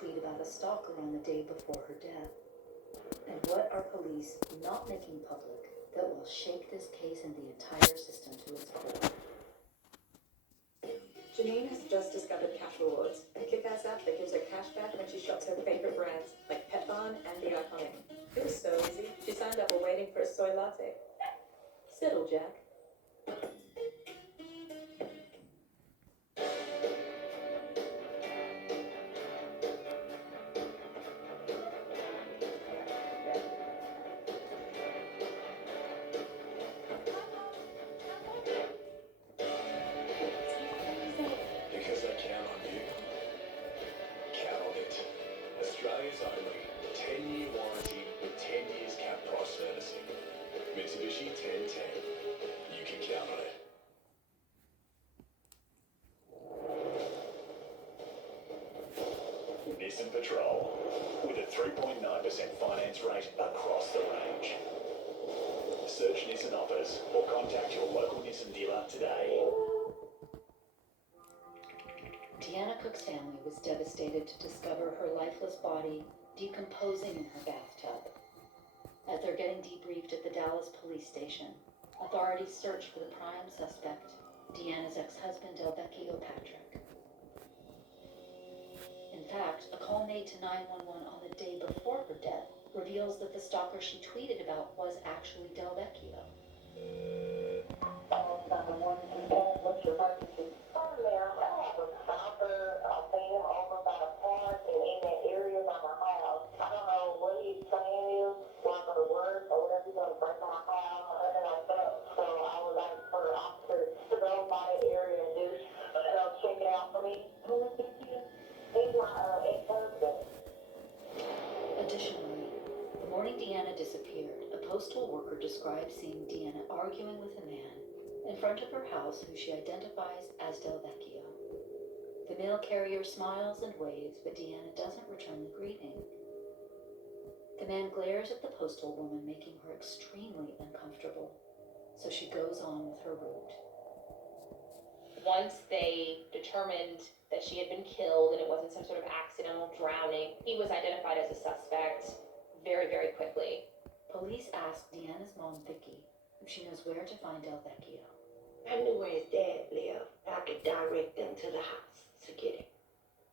tweet about a stalker on the day before her death? And what are police not making public that will shake this case and the entire system to its core? Janine has just discovered Cash Rewards, a kick-ass app that gives her cash back when she shops her favorite brands, like Pet Barn and The Iconic. It was so easy, she signed up while waiting for a soy latte. Settle, Jack. Because I count on you. Count on it. Australia's only 10-year warranty with 10 years cap price servicing. Mitsubishi 1010. You can count on it. Nissan Patrol. With a 3.9% finance rate across the range. Search Nissan offers or contact your local Nissan dealer today. Deanna Cook's family was devastated to discover her lifeless body decomposing in her bathtub. As they're getting debriefed at the Dallas police station, authorities search for the prime suspect, Deanna's ex-husband, Delvecchio Patrick. In fact, a call made to 911 on the day before her death reveals that the stalker she tweeted about was actually Delvecchio. Additionally, the morning Deanna disappeared, a postal worker described seeing Deanna arguing with a man in front of her house who she identifies as Delvecchio. The mail carrier smiles and waves, but Deanna doesn't return the greeting. The man glares at the postal woman, making her extremely uncomfortable, so she goes on with her route. Once they determined that she had been killed and it wasn't some sort of accidental drowning, he was identified as a suspect very, very quickly. Police asked Deanna's mom, Vicky, if she knows where to find Delvecchio. I knew where his dad lived. I could direct them to the house to get him.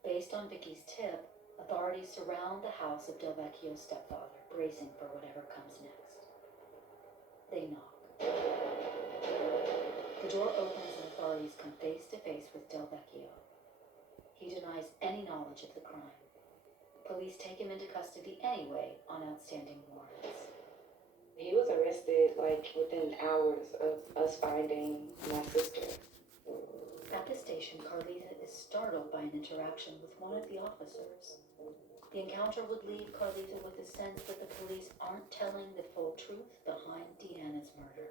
Based on Vicky's tip, authorities surround the house of Delvecchio's stepfather, bracing for whatever comes next. They knock. The door opens and authorities come face to face with Delvecchio. He denies any knowledge of the crime. Police take him into custody anyway on outstanding warrants. He was arrested within hours of us finding my sister. At the station, Carlita is startled by an interaction with one of the officers. The encounter would leave Carlita with a sense that the police aren't telling the full truth behind Deanna's murder.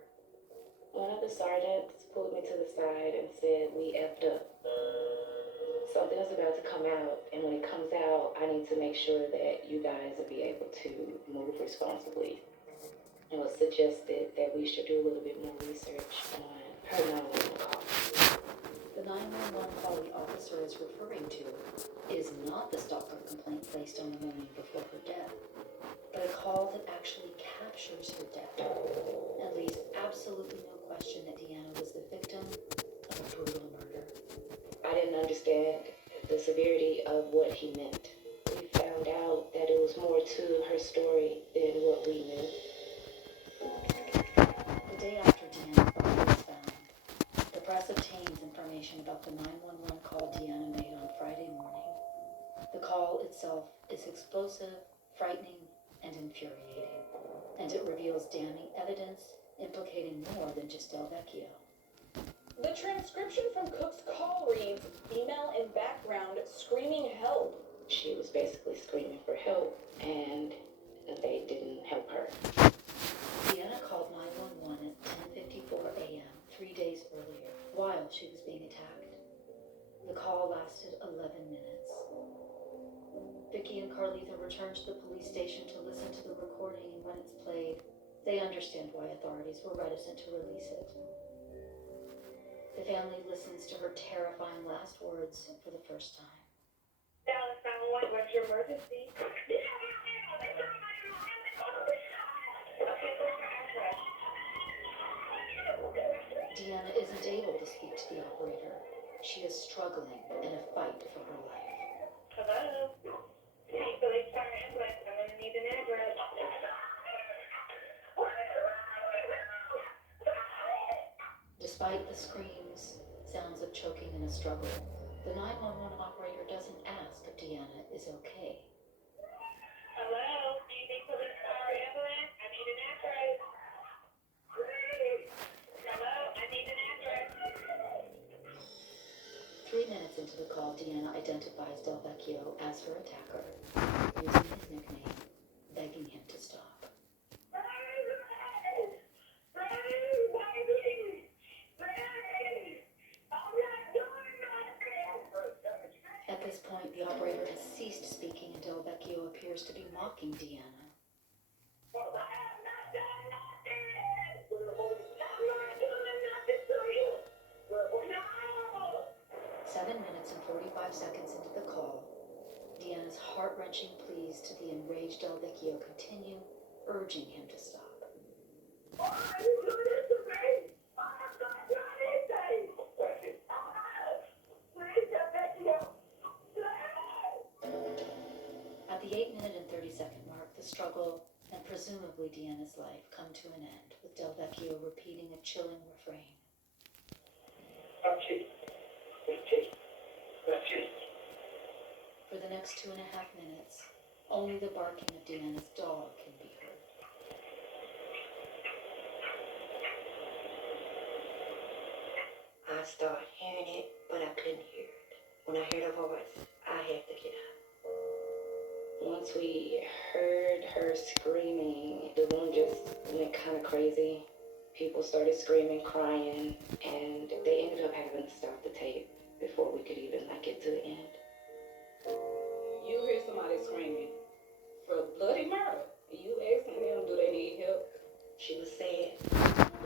One of the sergeants pulled me to the side and said, "We effed up. Something is about to come out, and when it comes out, I need to make sure that you guys will be able to move responsibly." It was suggested that we should do a little bit more research on her 911 call. The 911 call the officer is referring to is not the stalker complaint placed on the morning before her death, but a call that actually captures her death and leaves absolutely no question that Deanna was the victim of a brutal murder. I didn't understand the severity of what he meant. We found out that it was more to her story than what we knew. The day after Deanna's body was found, the press obtains information about the 911 call Deanna made on Friday morning. The call itself is explosive, frightening, and infuriating, and it reveals damning evidence implicating more than just Delvecchio. The transcription from Cook's call reads, female in background screaming help. She was basically screaming for help, and they didn't help her. Deanna called 911 at 10:54 a.m. 3 days earlier, while she was being attacked. The call lasted 11 minutes. Vicky and Carlita return to the police station to listen to the recording, and when it's played, they understand why authorities were reticent to release it. The family listens to her terrifying last words for the first time. Dallas 911, What's your emergency? Deanna isn't able to speak to the operator. She is struggling in a fight for her life. Hello? Hey, police fire ambulance. I'm gonna need an address. Despite the screams, sounds of choking and a struggle, the 911 operator doesn't ask if Deanna is okay. Hello? Do you need police fire ambulance? I need an address. Hello? I need an address. 3 minutes into the call, Deanna identifies Del Vecchio as her attacker, using his nickname, begging him to stop. At this point, the operator has ceased speaking and Del Vecchio appears to be mocking Deanna. 7 minutes and 45 seconds into the call, Deanna's heart-wrenching pleas to the enraged Del Vecchio continue, urging him to stop. At the 8-minute and 30-second mark, the struggle and presumably Deanna's life come to an end, with Del Vecchio repeating a chilling refrain. For the next 2.5 minutes, only the barking of Deanna's dog can be heard. I started hearing it, but I couldn't hear it. When I heard her voice, I had to get out. Once we heard her screaming, the room just went kind of crazy. People started screaming, crying, and they ended up having to stop the tape before we could even get to the end. You hear somebody screaming for bloody murder. You asking them, do they need help? She was saying,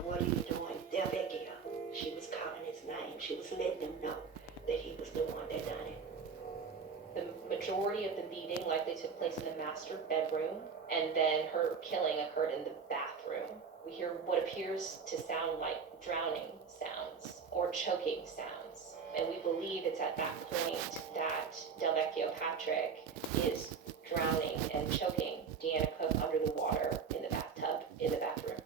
"What are you doing, Del Vecchio?" She was calling his name. She was letting him know that he was the one that done it. The majority of the beating likely took place in the master bedroom, and then her killing occurred in the bathroom. We hear what appears to sound like drowning sounds or choking sounds, and we believe it's at that point that Del Vecchio Patrick is drowning and choking Deanna Cook under the water in the bathtub in the bathroom.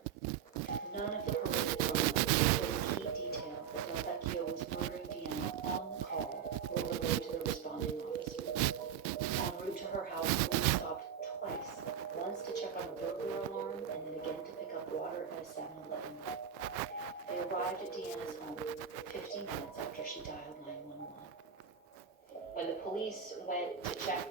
None of the horrific moments or the key detail that Del Vecchio was murdering Deanna on the call were relayed to the responding officers. En route to her house, police stopped twice, once to check on a burglar alarm and then again to pick up water at a 7-Eleven. They arrived at Deanna's home 15 minutes after she dialed 911. When the police went to check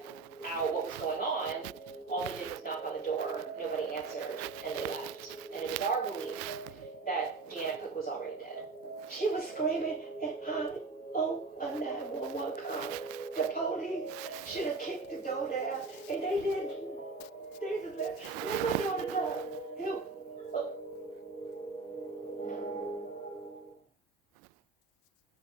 out what was going on, all they did was knock on the door. Nobody answered, and they left. And it is our belief that Deanna Cook was already dead. She was screaming and hollering on a 911 call. The police should have kicked the door down, and they didn't. They just let my daughter die. Help.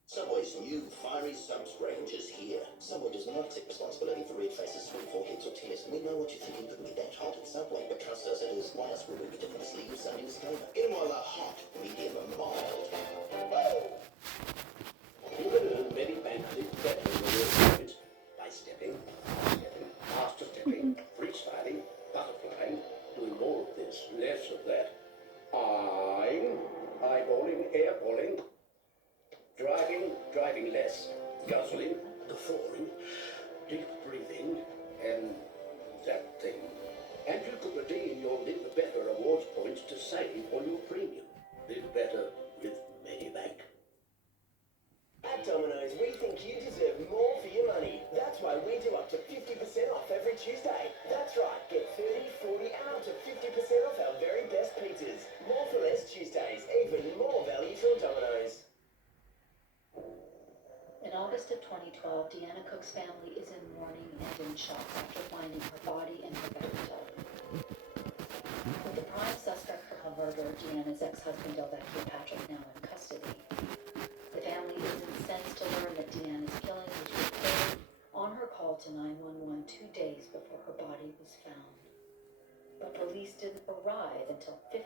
Subway's new fiery subs range is here. Subway does not take responsibility for red faces, sweet foreheads, or tears. We know what you're thinking. Couldn't be that hot at Subway, but trust us, it is. Why else would we be doing this? Leave Sunday disclaimer. Get them all hot, medium, and mild. You can earn very badly better than your target by stepping, faster stepping, freestyling, butterflying, doing more of this, less of that. Eyeballing, airballing, driving less, guzzling, guffawing, deep breathing, and that thing. And you could redeem your Live Better awards points to save on your premium. Live Better with Medibank. At Domino's, we think you deserve more for your money. That's why we do up to 50% off every Tuesday. That's right, get 30, 40, and up to 50% off our very best pizzas. More for less Tuesdays, even more value from Domino's. In August of 2012, Deanna Cook's family is in mourning and in shock after finding her body in her bathtub. With the prime suspect for her murder, Deanna's ex-husband Del Vecchio Patrick, now in custody, the family is incensed to learn that Deanna's killing was recorded on her call call to 911 2 days before her body was found. But police didn't arrive until 50